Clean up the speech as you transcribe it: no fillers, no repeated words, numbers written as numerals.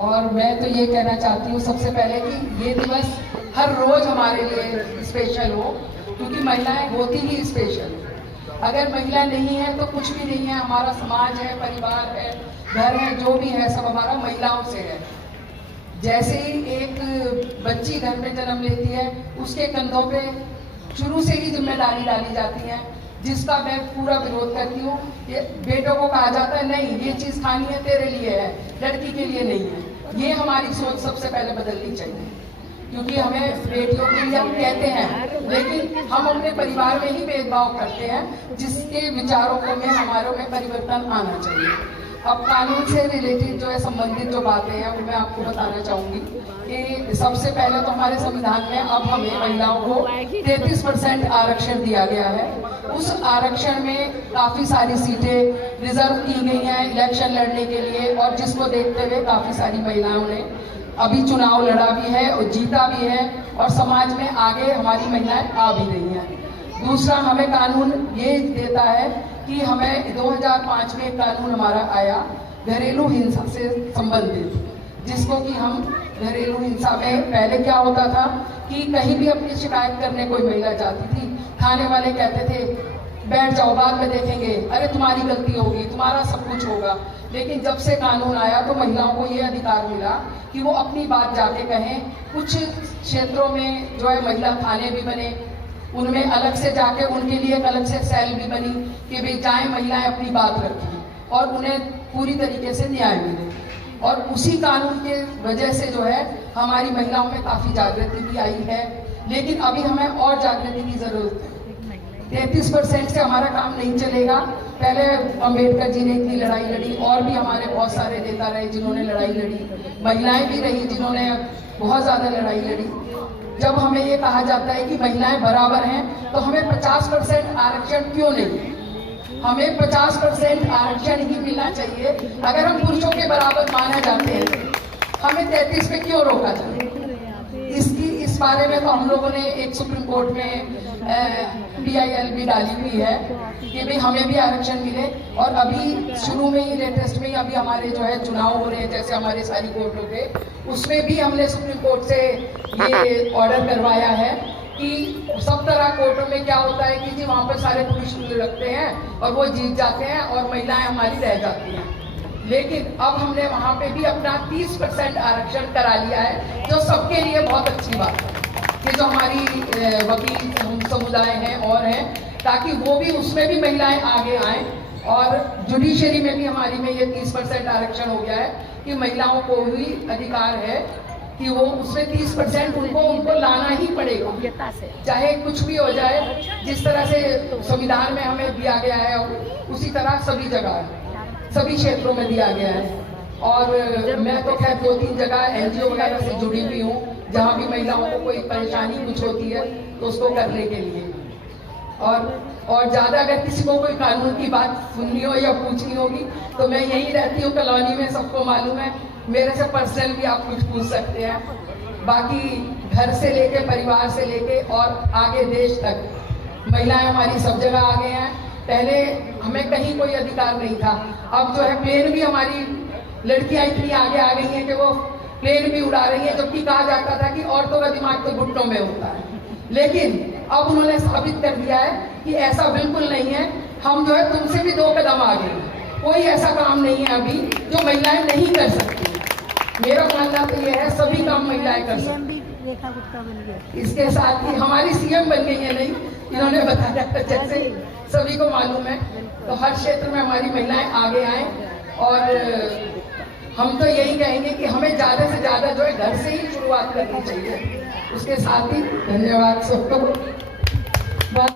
और मैं तो ये कहना चाहती हूँ सबसे पहले कि ये दिवस हर रोज हमारे लिए स्पेशल हो, क्योंकि महिलाएं होती ही स्पेशल। अगर महिला नहीं है तो कुछ भी नहीं है। हमारा समाज है, परिवार है, घर है, जो भी है सब हमारा महिलाओं से है। जैसे ही एक बच्ची घर में जन्म लेती है, उसके कंधों पे शुरू से ही जिम्मेदारी डाली जाती है, जिसका मैं पूरा विरोध करती हूँ। ये बेटों को कहा जाता है नहीं, ये चीज खानी है तेरे लिए है, लड़की के लिए नहीं है। ये हमारी सोच सबसे पहले बदलनी चाहिए, क्योंकि हमें बेटियों के लिए हम कहते हैं, लेकिन हम अपने परिवार में ही भेदभाव करते हैं, जिसके विचारों में हमारों में परिवर्तन आना चाहिए। अब कानून से रिलेटेड जो है संबंधित जो बातें हैं वो मैं आपको बताना चाहूंगी कि सबसे पहले तो हमारे संविधान में अब हमें महिलाओं को 33% आरक्षण दिया गया है। उस आरक्षण में काफी सारी सीटें रिजर्व की गई हैं इलेक्शन लड़ने के लिए, और जिसको देखते हुए काफी सारी महिलाओं ने अभी चुनाव लड़ा भी है और जीता भी है, और समाज में आगे हमारी महिलाएं आ भी रही हैं। दूसरा, हमें कानून ये देता है कि हमें 2005 में कानून हमारा आया घरेलू हिंसा से संबंधित, जिसको कि हम घरेलू हिंसा में पहले क्या होता था कि कहीं भी अपनी शिकायत करने कोई महिला जाती थी, थाने वाले कहते थे बैठ जाओ बाद में देखेंगे, अरे तुम्हारी गलती होगी, तुम्हारा सब कुछ होगा। लेकिन जब से कानून आया तो महिलाओं को ये अधिकार मिला कि वो अपनी बात जाके कहें। कुछ क्षेत्रों में जो है महिला थाने भी बने, उनमें अलग से जाके उनके लिए एक अलग से सेल भी बनी कि भाई जाए महिलाएं अपनी बात रखें और उन्हें पूरी तरीके से न्याय मिले। और उसी कानून के वजह से जो है हमारी महिलाओं में काफी जागृति भी आई है, लेकिन अभी हमें और जागृति की जरूरत है। 33% से हमारा काम नहीं चलेगा। पहले अम्बेडकर जी ने इतनी लड़ाई लड़ी, और भी हमारे बहुत सारे नेता रहे जिन्होंने लड़ाई लड़ी, महिलाएं भी रही जिन्होंने बहुत ज्यादा लड़ाई लड़ी। जब हमें ये कहा जाता है कि महिलाएं बराबर हैं, तो हमें 50% आरक्षण क्यों नहीं? हमें 50% आरक्षण ही मिलना चाहिए। अगर हम पुरुषों के बराबर माने जाते हैं, हमें 33 पे क्यों रोका जाए? इस बारे में तो हम लोगों ने एक सुप्रीम कोर्ट में PIL भी डाली हुई है कि भाई हमें भी आरक्षण मिले। और अभी शुरू में ही लेटेस्ट में ही अभी हमारे जो है चुनाव हो रहे हैं, जैसे हमारे सारी कोर्टों के, उसमें भी हमने सुप्रीम कोर्ट से ये ऑर्डर करवाया है कि सब तरह कोर्टों में क्या होता है कि जी वहाँ पर सारे पुरुष रखते हैं और वो जीत जाते हैं और महिलाएं हमारी रह जाती हैं। लेकिन अब हमने वहाँ पे भी अपना 30% आरक्षण करा लिया है, जो सबके लिए बहुत अच्छी बात है कि जो हमारी वकील समुदाय हैं और हैं, ताकि वो भी उसमें भी महिलाएं आगे आएं। और जुडिशरी में भी हमारी में ये 30% आरक्षण हो गया है कि महिलाओं को भी अधिकार है कि वो उसमें 30% उनको लाना ही पड़ेगा, चाहे कुछ भी हो जाए। जिस तरह से संविधान में हमें दिया गया है उसी तरह सभी जगह सभी क्षेत्रों में दिया गया है। और मैं तो खैर 2-3 जगह NGO वगैरह से जुड़ी हुई हूँ, जहाँ भी महिलाओं को कोई परेशानी कुछ होती है तो उसको करने के लिए। और ज्यादा अगर किसी को कोई कानून की बात सुननी हो या पूछनी होगी तो मैं यही रहती हूँ कॉलोनी में, सबको मालूम है। मेरे से पर्सनल भी आप कुछ पूछ सकते हैं। बाकी घर से लेके, परिवार से लेके और आगे देश तक महिलाएं हमारी सब जगह आगे हैं। पहले हमें कहीं कोई अधिकार नहीं था, अब जो है प्लेन भी हमारी लड़कियां इतनी आगे आ गई हैं कि वो प्लेन भी उड़ा रही है, जबकि कहा जाता था कि औरतों का दिमाग तो घुटनों में होता है। लेकिन अब उन्होंने साबित कर दिया है कि ऐसा बिल्कुल नहीं है। हम जो है तुमसे भी 2 कदम आगे हैं। कोई ऐसा काम नहीं है अभी जो महिलाएं नहीं कर सकती। मेरा मानना तो ये है सभी काम महिलाएं कर सकती। इसके साथ ही हमारी CM बन गई है, नहीं इन्होंने बताया जैसे सभी को मालूम है। तो हर क्षेत्र में हमारी महिलाएं आगे आए, और हम तो यही कहेंगे कि हमें ज्यादा से ज्यादा जो है घर से ही शुरुआत करनी चाहिए। उसके साथ ही धन्यवाद सबको।